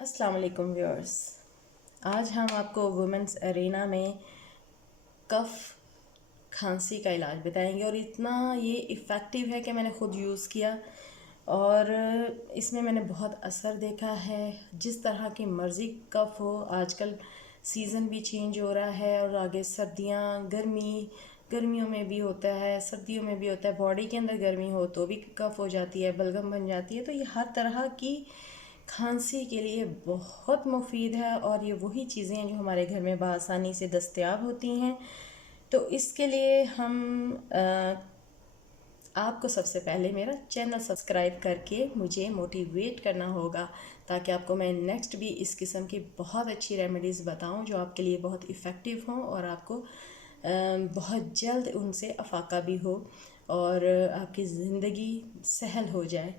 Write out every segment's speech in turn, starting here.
अस्सलाम वालेकुम व्यूअर्स। आज हम आपको वुमेंस एरिना में कफ़ खांसी का इलाज बताएंगे और इतना ये इफ़ेक्टिव है कि मैंने ख़ुद यूज़ किया और इसमें मैंने बहुत असर देखा है। जिस तरह की मर्ज़ी कफ़ हो, आजकल सीज़न भी चेंज हो रहा है और आगे सर्दियाँ, गर्मियों में भी होता है, सर्दियों में भी होता है। बॉडी के अंदर गर्मी हो तो भी कफ़ हो जाती है, बलगम बन जाती है। तो ये हर तरह की खांसी के लिए बहुत मुफीद है और ये वही चीज़ें हैं जो हमारे घर में बआसानी से दस्तयाब होती हैं। तो इसके लिए आपको सबसे पहले मेरा चैनल सब्सक्राइब करके मुझे मोटिवेट करना होगा ताकि आपको मैं नेक्स्ट भी इस किस्म की बहुत अच्छी रेमेडीज़ बताऊं जो आपके लिए बहुत इफ़ेक्टिव हों और आपको बहुत जल्द उनसे अफाका भी हो और आपकी ज़िंदगी सहल हो जाए।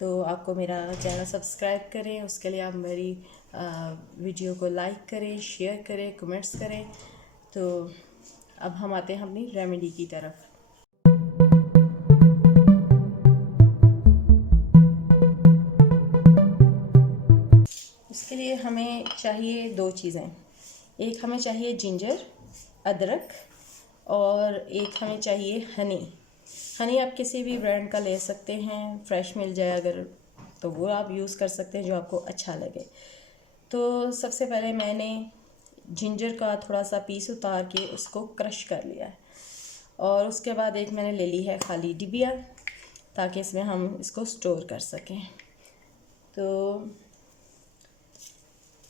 तो आपको मेरा चैनल सब्सक्राइब करें, उसके लिए आप मेरी वीडियो को लाइक करें, शेयर करें, कमेंट्स करें। तो अब हम आते हैं अपनी रेमेडी की तरफ। उसके लिए हमें चाहिए दो चीज़ें। एक हमें चाहिए जिंजर, अदरक, और एक हमें चाहिए हनी। हनी आप किसी भी ब्रांड का ले सकते हैं, फ्रेश मिल जाए अगर तो वो आप यूज़ कर सकते हैं जो आपको अच्छा लगे। तो सबसे पहले मैंने जिंजर का थोड़ा सा पीस उतार के उसको क्रश कर लिया है और उसके बाद एक मैंने ले ली है खाली डिबिया ताकि इसमें हम इसको स्टोर कर सकें। तो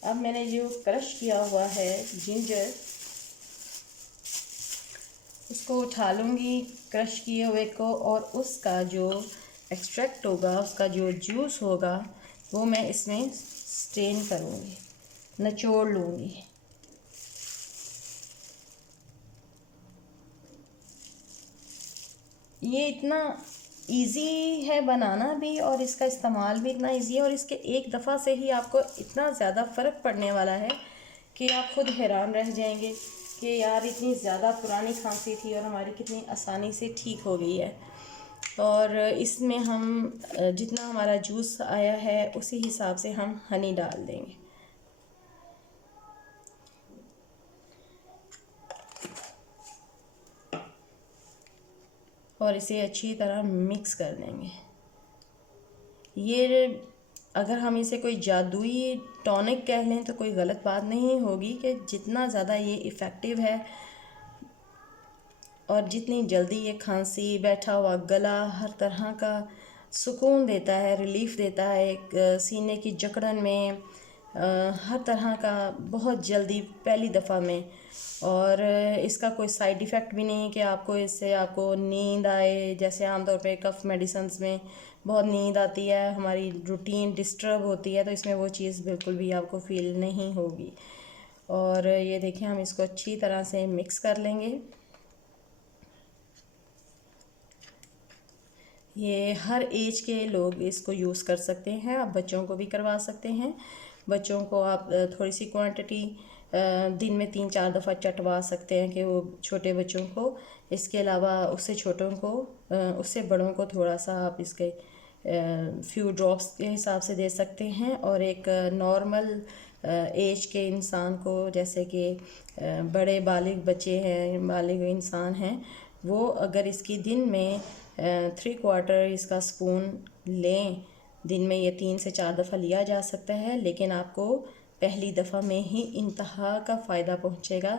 अब मैंने जो क्रश किया हुआ है जिंजर, उसको उठा लूँगी क्रश किए हुए को और उसका जो एक्सट्रैक्ट होगा, उसका जो जूस होगा वो मैं इसमें स्ट्रेन करूँगी, निचोड़ लूँगी। ये इतना इजी है बनाना भी और इसका इस्तेमाल भी इतना इजी है और इसके एक दफ़ा से ही आपको इतना ज़्यादा फ़र्क पड़ने वाला है कि आप खुद हैरान रह जाएंगे कि यार इतनी ज़्यादा पुरानी खांसी थी और हमारी कितनी आसानी से ठीक हो गई है। और इसमें हम जितना हमारा जूस आया है उसी हिसाब से हम हनी डाल देंगे। और इसे अच्छी तरह मिक्स कर देंगे। ये अगर हम इसे कोई जादुई टॉनिक कह लें तो कोई गलत बात नहीं होगी कि जितना ज़्यादा ये इफ़ेक्टिव है और जितनी जल्दी ये खांसी, बैठा हुआ गला, हर तरह का सुकून देता है, रिलीफ़ देता है, एक सीने की जकड़न में, हर तरह का बहुत जल्दी पहली दफ़ा में। और इसका कोई साइड इफ़ेक्ट भी नहीं कि इससे आपको नींद आए, जैसे आमतौर पे कफ़ मेडिसिन्स में बहुत नींद आती है, हमारी रूटीन डिस्टर्ब होती है, तो इसमें वो चीज़ बिल्कुल भी आपको फ़ील नहीं होगी। और ये देखिए हम इसको अच्छी तरह से मिक्स कर लेंगे। ये हर एज के लोग इसको यूज़ कर सकते हैं, आप बच्चों को भी करवा सकते हैं। बच्चों को आप थोड़ी सी क्वांटिटी दिन में 3-4 दफ़ा चटवा सकते हैं कि वो छोटे बच्चों को। इसके अलावा उससे छोटों को, उससे बड़ों को थोड़ा सा आप इसके फ्यू ड्रॉप्स के हिसाब से दे सकते हैं। और एक नॉर्मल एज के इंसान को, जैसे कि बड़े बालिग बच्चे हैं, बालिग इंसान हैं, वो अगर इसकी दिन में 3/4 इसका स्पून लें, दिन में ये 3 से 4 दफ़ा लिया जा सकता है, लेकिन आपको पहली दफ़ा में ही इंतहा का फ़ायदा पहुँचेगा।